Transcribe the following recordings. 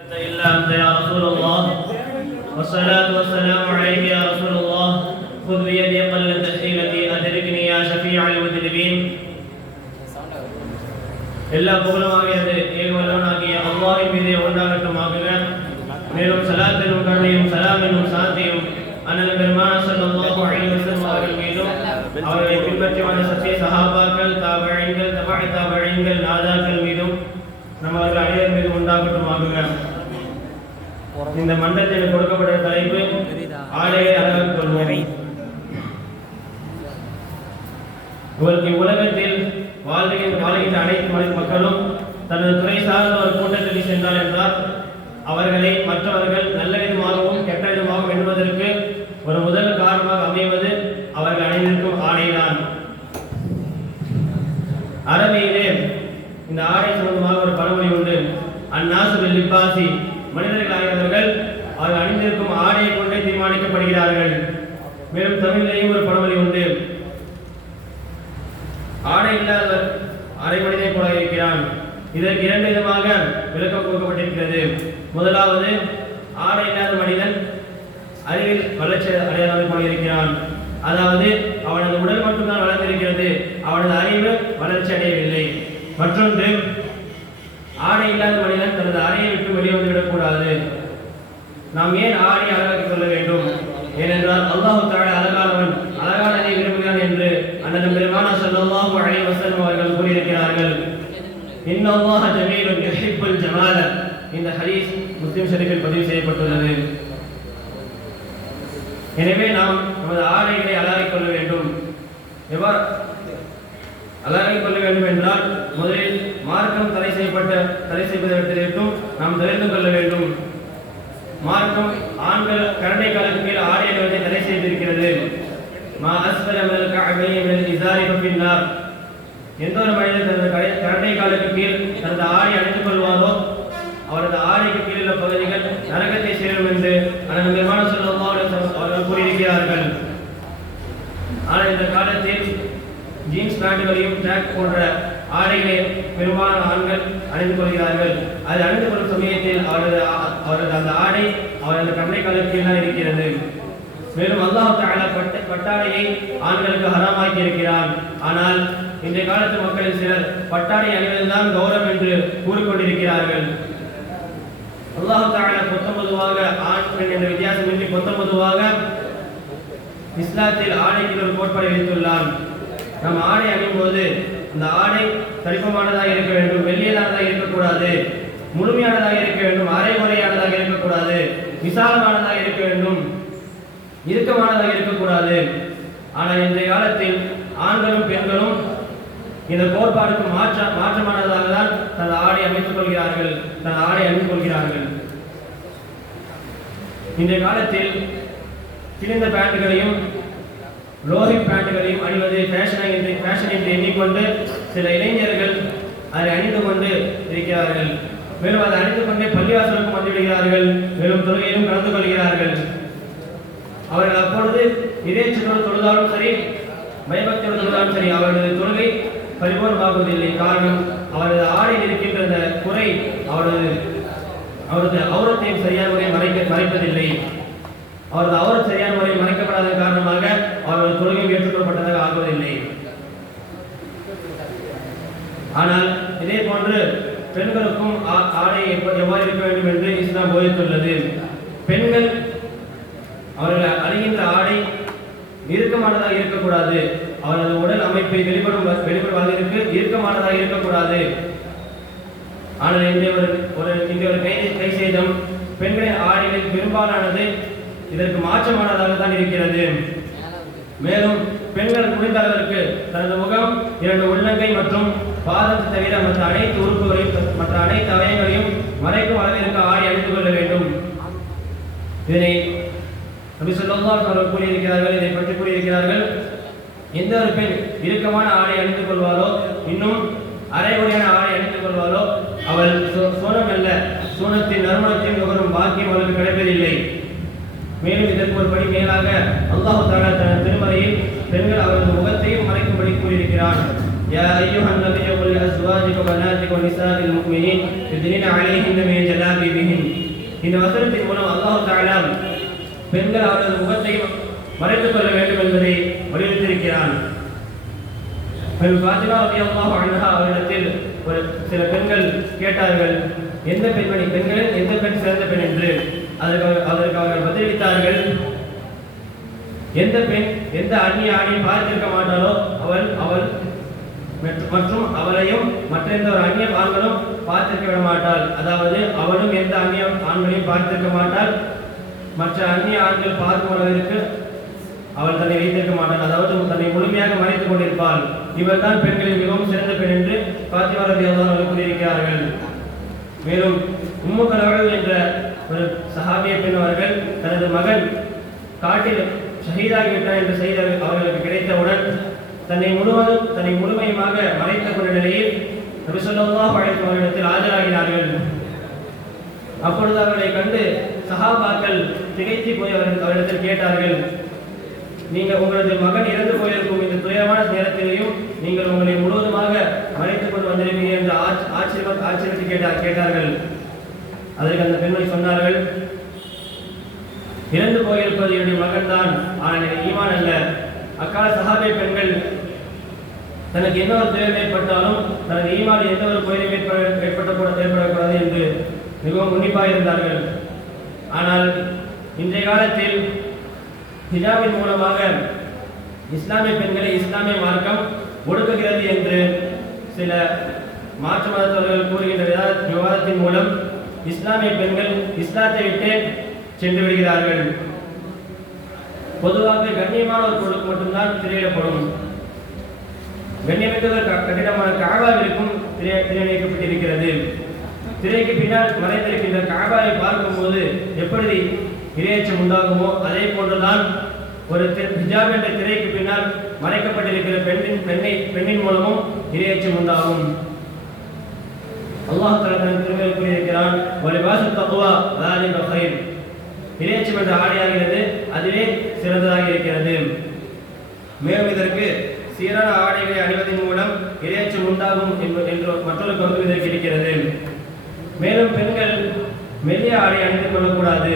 إلا أنت يا رسول الله والصلاة والسلام عليك يا رسول الله خذ بيدي قلة حيلتي أدركني يا شفيع المذنبين எல்லா புகழுமாகியது ஏகவல்லவனாகிய அல்லாஹின் மீதே உண்டாகட்டுமாகுக மேலும் சலாத்தினும் கருணையும் சலாமினும் சாந்தியும் அண்ணன் பெருமான ஸல்லல்லாஹு அலைஹி வஸல்லம் அவர்கள் மீதும் அவர்களை பின்பற்றி வந்த சத்திய சஹாபாக்கள் தாபழீன்கள் தபாய் தாபழீன்கள் நாதாக்கள் மீதும் அவர்கள் அனைவர் மீது உண்டாகட்டுமாகுக இந்த மண்டலத்தில் கொடுக்கப்பட்ட தலைப்பு ஆடையை அழகாக கொள்வோம் உலகத்தில் வாழ்கின்ற வாழ்கின்ற அனைத்து மக்களும் தனது துறை சார்ந்த ஒரு கூட்டத்திற்கு சென்றார் என்றால் அவர்களை மற்றவர்கள் நல்ல விதமாகவும் கெட்ட விதமாகவும் எண்ணுவதற்கு ஒரு முதல் காரணமாக அமைவது அவர்கள் அணிந்திருக்கும் ஆடைதான் அரபியிலே இந்த ஆடை சம்பந்தமாக ஒரு பழமொழி உண்டு அந்நாசு லிப்பாசி மனிதர்களாகியவர்கள் அவர்கள் அணிந்திருக்கும் ஆடையை கொண்டே தீர்மானிக்கப்படுகிறார்கள் மேலும் தமிழிலேயும் ஒரு பழமொழி உண்டு. ஆடை இல்லாதவர் அரை மனிதனை போல இருக்கிறான். இதற்கு இரண்டு விதமாக விளக்கம் கொடுக்கப்பட்டிருக்கிறது. முதலாவது ஆடை இல்லாத மனிதன் அறிவில் வளர்ச்சி அடையாமல் போல இருக்கிறான். அதாவது அவனது உடல் மட்டும்தான் வளர்ந்திருக்கிறது. அவனது அறிவு வளர்ச்சி அடையவில்லை. மற்றொன்று ஆடை இல்லாத மனிதன் தனது அறையை விட்டு வெளியே வந்து விடக்கூடாது நாம் ஏன் ஆடை ஏனென்றால் அல்லாஹு தாழ அழகானவன் அழகானதை விரும்புகிறான் என்று அண்ணன் பெருமான ஸல்லல்லாஹு அலைஹி வசனம் அவர்கள் கூறியிருக்கிறார்கள். இன்ன அல்லாஹ ஜமீலுன் யுஹிப்புல் ஜமால. இந்த ஹதீஸ் முஸ்லிம் ஷரீஃபில் பதிவு செய்யப்பட்டுள்ளது. எனவே நாம் நமது ஆடைகளை அலாரிக் கொள்ள வேண்டும். எவ்வாறு அலாரிக் கொள்ள வேண்டும் என்றால் முதலில் மார்க்கம் தடை செய்யப்பட்ட தடை செய்வதற்கும் நாம் தெரிந்து கொள்ள வேண்டும். மார்க்கம் ஆண்கள் கரண்டை காலுக்கு கீழ் ஆடை அணிவதை தடை செய்திருக்கிறது. மா அஸ்வல மினல் கஅபைனி எந்த ஒரு மனிதன் தனது கடை- கரண்டை காலுக்கு கீழ் தனது ஆடை அணிந்து கொள்வாரோ அவரது ஆடைக்கு கீழ் உள்ள பகுதிகள் நரகத்தை சேரும் என்று அண்ணன் நிர்மாண சொல்லலாம் அவர்கள் கூறியிருக்கிறார்கள். ஆனால் இந்த காலத்தில் ஜீன்ஸ் பேண்ட்களையும் ட்ராக் போன்ற ஆடைகளை பெரும்பாலான ஆண்கள் அணிந்து கொள்கிறார்கள். அது அணிந்து கொள்ளும் சமயத்தில் அவரது அவரது அந்த ஆடை அவரது கண்ணை கலத்தில் தான் இருக்கிறது. மேலும் அல்லாஹ் தஆலா பட்ட பட்டாடையை ஆண்களுக்கு ஹராமாக்கி இருக்கிறான். ஆனால் இன்றைய காலத்து மக்களில் சிலர் பட்டாடை அணிவதுதான் கௌரவம் என்று கூறிக்கொண்டிருக்கிறார்கள். அல்லாஹு தஆலா பொத்தம்பதுவாக ஆண் பெண் என்ற வித்தியாசமின்றி பொத்தம்பதுவாக இஸ்லாத்தில் ஆடைக்கு ஒரு கோட்பாடு வைத்துள்ளான் நம் ஆடை அணியும் போது இந்த ஆடை தனிப்பமானதாக இருக்க வேண்டும் வெள்ளியதானதாக இருக்கக்கூடாது முழுமையானதாக இருக்க வேண்டும் அரைமுறையானதாக இருக்கக்கூடாது விசாலமானதாக இருக்க வேண்டும் இறுக்கமானதாக இருக்கக்கூடாது. ஆனால் இன்றைய காலத்தில் ஆண்களும் பெண்களும் இந்த கோட்பாடுக்கு மாற்ற மாற்றமானதாக தான் தனது ஆடை அமைத்துக் கொள்கிறார்கள் தன் ஆடை அணிந்து கொள்கிறார்கள். இன்றைய காலத்தில் கிழிந்த பேண்ட்டுகளையும் லோஹித் பேண்ட்களையும் அணிவது ஃபேஷனை என்று ஃபேஷன் என்று எண்ணிக்கொண்டு சில இளைஞர்கள் அதை அணிந்து கொண்டு இருக்கிறார்கள். மேலும் அதை அணிந்து கொண்டே பள்ளிவாசலுக்கும் வந்துவிடுகிறார்கள் மேலும் தொழுகையிலும் கலந்து கொள்கிறார்கள். அவர்கள் அப்பொழுது இறைச்சலோடு தொழுதாலும் சரி பயபக்தியோடு தொழுதாலும் சரி அவரது தொழுகை பரிபூர்ணமாகுவதில்லை காரணம் அவரது ஆடை இருக்கின்ற அந்த குறை அவரது அவரது அவுரத்தையும் சரியாக முறையில் மறைக்க மறைப்பதில்லை. அவரது அவுரத் சரியான முறையில் மறைக்கப்படாத காரணமாக அவரது தொழுகை ஏற்றுக்கொள்ளப்பட்டதாக ஆகுவதில்லை. ஆனால் இதே போன்று பெண்களுக்கும் ஆ- ஆடை எவ்வாறு இருக்க வேண்டும் என்று இஸ்லாம் போதித்துள்ளது. பெண்கள் அவர்கள் அணிகின்ற ஆடை இறுக்கமானதாக இருக்கக்கூடாது. அவரது உடல் அமைப்பை வெளிப்படும் வெளிப்படும் அளவிற்கு இறுக்கமானதாக இருக்கக்கூடாது. ஆனால் இந்த ஒரு ஒரு இந்த ஒரு கை கை சேதம் பெண்களின் ஆடைகளில் பெரும்பாலானது இதற்கு மாற்றமானதாக தான் இருக்கிறது. மேலும் பெண்கள் முடிந்த அளவிற்கு தனது முகம் இரண்டு உள்ளங்கை மற்றும் பாதத்தை தவிர மற்ற அனைத்து உறுப்புகளையும் மற்ற அனைத்து அவயங்களையும் மறைக்கும் அளவிற்கு ஆடை அணிந்து கொள்ள வேண்டும். இதனை நபி ஸல்லல்லாஹு அவர்கள் கூறியிருக்கிறார்கள் இதை பற்றி கூறியிருக்கிறார்கள். எந்த ஒரு பெண் இறுக்கமான ஆடை அணிந்து கொள்வாரோ இன்னும் அரைமுறையான ஆடை அணிந்து கொள்வாரோ அவள் சோ- சோனம் அல்ல சோனத்தின் நறுமணத்தின் நுகரும் பாக்கியம் அவளுக்கு கிடைப்பதில்லை. மேலும் இதற்கு ஒரு படி மேலாக அல்லாஹ் தஆலா தனது திருமறையில் பெண்கள் அவரது முகத்தையும் மறைக்கும்படி கூறியிருக்கிறான் يا أيها النبي قل لأزواجك وبناتك ونساء المؤمنين يدنين عليهن من جلابيبهن இந்த வசனத்தின் மூலம் அல்லாஹ் தாலா பெண்கள் அவரது முகத்தை மறைத்துக் கொள்ள வேண்டும் என்பதை வலியுறுத்தியிருக்கிறான் மேலும் பாத்திமா ரலியல்லாஹு அன்ஹா அவரிடத்தில் ஒரு சில பெண்கள் கேட்டார்கள் எந்த பெண்மணி பெண்களில் எந்த பெண் சிறந்த பெண் என்று அதற்கு அதற்கு அவர்கள் பதிலளித்தார்கள். எந்த பெண் எந்த அந்நிய ஆணையை பார்த்திருக்க மாட்டாளோ அவள் அவள் மற்றும் அவளையும் மற்ற எந்த ஒரு அந்நிய ஆண்களும் பார்த்திருக்க விட மாட்டாள் அதாவது அவளும் எந்த அந்நிய ஆண்களையும் பார்த்திருக்க மாட்டாள். மற்ற அந்நிய ஆண்கள் பார்க்கும் அளவிற்கு அவள் தன்னை வைத்திருக்க மாட்டாள். அதாவது தன்னை முழுமையாக மறைத்துக் கொண்டிருப்பாள். இவர் தான் பெண்களில் மிகவும் சிறந்த பெண் என்று பாத்திமா ரலியல்லாஹு அவர்கள் கூறியிருக்கிறார்கள். மேலும் உம்மு கலவழல் என்ற ஒரு சஹாபிய பெண் அவர்கள் தனது மகன் காட்டில் ஷஹீதாகிவிட்டார் என்று செய்தி அவர்களுக்கு கிடைத்தவுடன் தன்னை முழுவதும் தன்னை முழுமையுமாக மறைத்துக் கொண்ட நிலையில் நபி ஸல்லல்லாஹு அவரிடத்தில் ஆஜராகினார்கள். அப்பொழுது அவர்களை கண்டு சஹாபாக்கள் திகைத்து போய் அவர்கள் அவரிடத்தில் கேட்டார்கள் நீங்கள் உங்களது மகன் இறந்து போயிருக்கும் இந்த துயரமான நேரத்திலேயும் நீங்கள் உங்களை முழுவதுமாக மறைத்துக் கொண்டு வந்திருப்பீங்க என்று ஆச்ச- ஆச்சரிய ஆச்சரியத்தை கேட்டார் கேட்டார்கள். அதற்கு அந்த பெண்மணி சொன்னார்கள் இறந்து போயிருப்பது என்னுடைய மகன் தான் ஆனால் எனக்கு ஈமான் அல்ல. அக்கால சஹாபிய பெண்கள் தனக்கு எந்த ஒரு துயரம் ஏற்பட்டாலும் தனது ஈமான் எந்த ஒரு புயலும் ஏற்பட ஏற்பட்ட ஏற்படக்கூடாது என்று மிகவும் உன்னிப்பாக இருந்தார்கள். ஆனால் இன்றைய காலத்தில் ஹிஜாபின் மூலமாக இஸ்லாமிய பெண்களை இஸ்லாமிய மார்க்கம் ஒடுக்குகிறது என்று சில மாற்று மதத்தவர்கள் கூறுகின்ற விவாதத்தின் மூலம் இஸ்லாமிய பெண்கள் இஸ்லாத்தை விட்டு சென்று விடுகிறார்கள். பொதுவாக கண்ணியமான ஒரு பொருளுக்கு மட்டும்தான் திரையிடப்படும். கண்ணியமிக்கதற்கு கட்டிடமான காபாவிற்கும் திரை திரையணைக்கப்பட்டிருக்கிறது திரைக்கு பின்னால் மறைந்திருக்கின்ற காபாவை பார்க்கும்போது எப்படி இரையச்சம் உண்டாகுமோ அதே போன்றுதான் ஒரு ஹிஜாப் என்ற திரைக்கு பின்னால் மறைக்கப்பட்டிருக்கிற பெண்ணின் பெண்ணை பெண்ணின் மூலமும் இரையச்சம் உண்டாகும். அல்லாஹ் தனது திருமையில் கூறியிருக்கிறான் ஒரு வாசு தப்புவா அதாவது இறையச்சம் என்ற ஆடையாகிறது. அதுவே சிறந்ததாக இருக்கிறது. மேலும் இதற்கு சீரான ஆடைகளை அணிவதன் மூலம் இரையச்சம் உண்டாகும் என்ப- என்ற மற்றொரு பங்கு இதற்கு இருக்கிறது. மேலும் பெண்கள் மெல்லிய ஆடை அணிந்து கொள்ளக்கூடாது.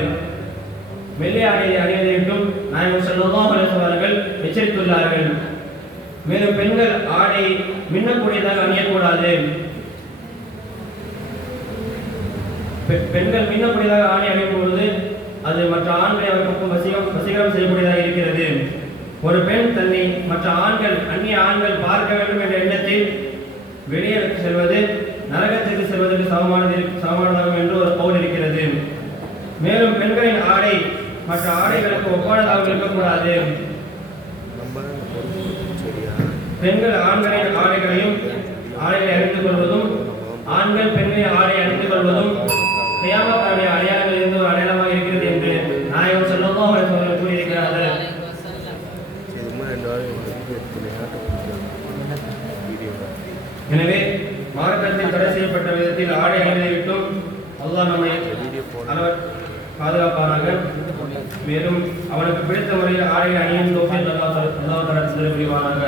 மெல்லிய ஆடையை அணிவதை விட்டும் நாயகம் ஸல்லல்லாஹு அலைஹி அவர்கள் எச்சரித்துள்ளார்கள். மேலும் பெண்கள் ஆடை மின்னக்கூடியதாக அணியக்கூடாது. பெண்கள் மின்னக்கூடியதாக ஆடை அணியும் பொழுது அது மற்ற ஆண்களை அவர்களுக்கும் வசீகம் வசீகரம் செய்யக்கூடியதாக இருக்கிறது. ஒரு பெண் தன்னை மற்ற ஆண்கள் அந்நிய ஆண்கள் பார்க்க வேண்டும் என்ற எண்ணத்தில் வெளியே செல்வது நரகத்திற்கு செல்வதற்கு சமமானது சமமானதாகும் என்று ஒரு பவுல் இருக்கிறது. மேலும் பெண்களின் ஆடை மற்ற ஆடைகளுக்கு ஒப்பானதாக இருக்கக்கூடாது. பெண்கள் ஆண்களின் ஆடைகளையும் ஆடைகளை அறிந்து கொள்வதும் ஆண்கள் பெண்களின் ஆடை அறிந்து கொள்வதும் கியாமத்தாவுடைய அடையாளங்கள் எனவே மார்க்கத்தில் தடை செய்யப்பட்ட விதத்தில் ஆடை அணிந்துவிட்டும் விட்டும் அல்லாஹ் நம்மை பாதுகாப்பானாக. மேலும் அவனுக்கு பிடித்த முறையில் ஆடை அணியும் தோஃபியத் அல்லாஹ் தஆலா அல்லாஹ் தஆலா தர புரிவானாக